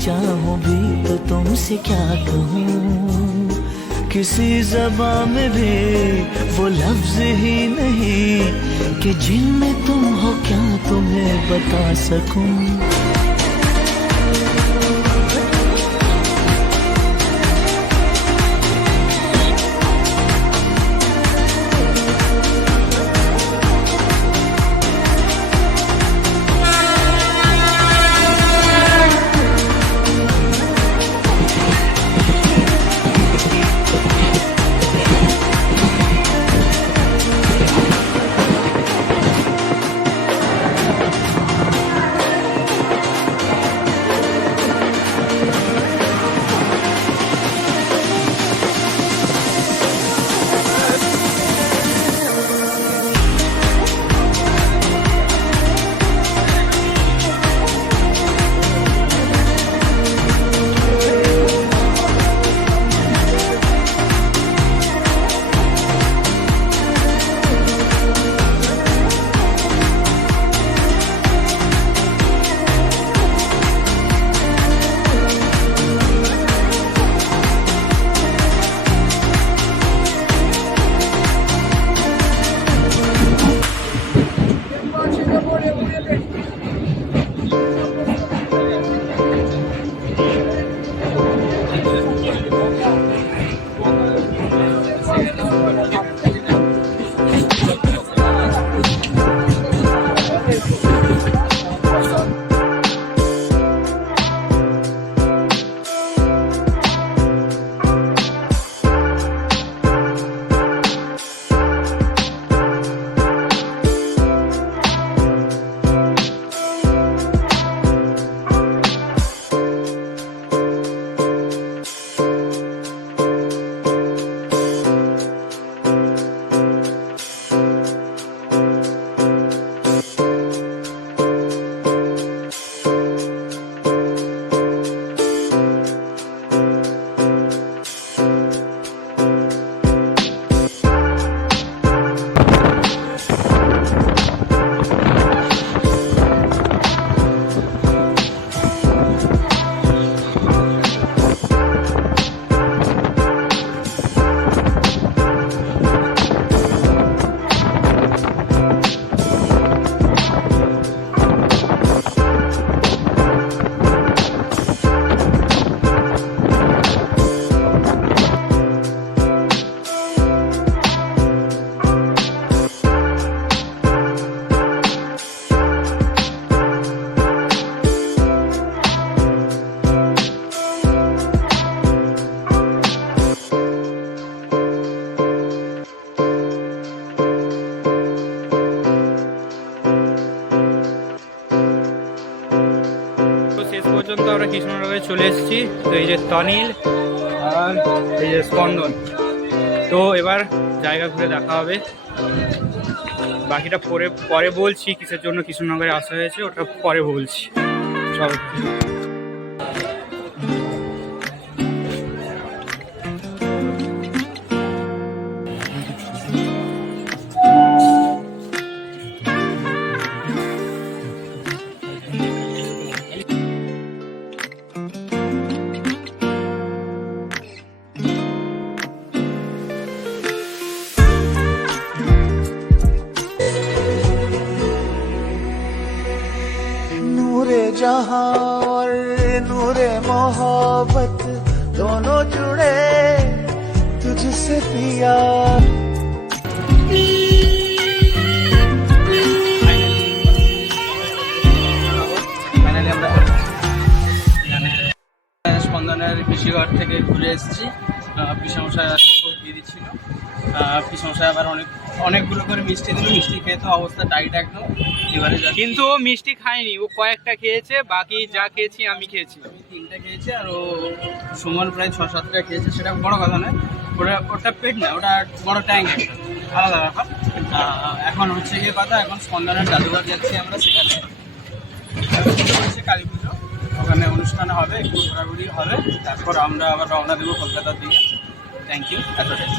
चाहूं भी तो तुमसे क्या कहूँ, किसी ज़बान में भी वो लफ्ज ही नहीं कि जिनमें तुम हो क्या तुम्हें बता सकूं। পর্যন্ত আমরা কৃষ্ণনগরে চলে এসেছি। তো এই যে তনিল আর এই যে স্পন্দন, তো এবার জায়গা ঘুরে দেখা হবে। বাকিটা পরে বলছি কিসের জন্য কৃষ্ণনগরে আসা হয়েছে, ওটা পরে বলছি। চলো। नूरे जहां और नूरे मोहब्बत दोनों जुड़े तुझसे पिया। স্পন্দনের পিসিঘর থেকে ঘুরে এসেছি। পিসমশাই দিদি ছিল, পিসমশাই আবার অনেকগুলো করে মিষ্টি দিল। মিষ্টি খেয়ে তো অবস্থা টাইট একদম। এবারে কিন্তু ও মিষ্টি খায়নি, ও কয়েকটা খেয়েছে, বাকি যা খেয়েছি আমি খেয়েছি। আমি 3টা খেয়েছি আর ও সুমন প্রায় 6-7টা খেয়েছে। সেটা বড় কথা নয়, ওটা পেট না, ওটা বড় ট্যাঙ্ক একটা আলাদা ব্যাপার। এখন হচ্ছে গিয়ে কথা, এখন স্পন্দনের জাদুঘর যাচ্ছি আমরা। সেখানে কালী পুজো, ওখানে অনুষ্ঠান হবে, একটু ঘোরাঘুরি হবে, তারপর আমরা আবার রওনা দেবো কলকাতার দিকে। থ্যাংক ইউ, এতটাই।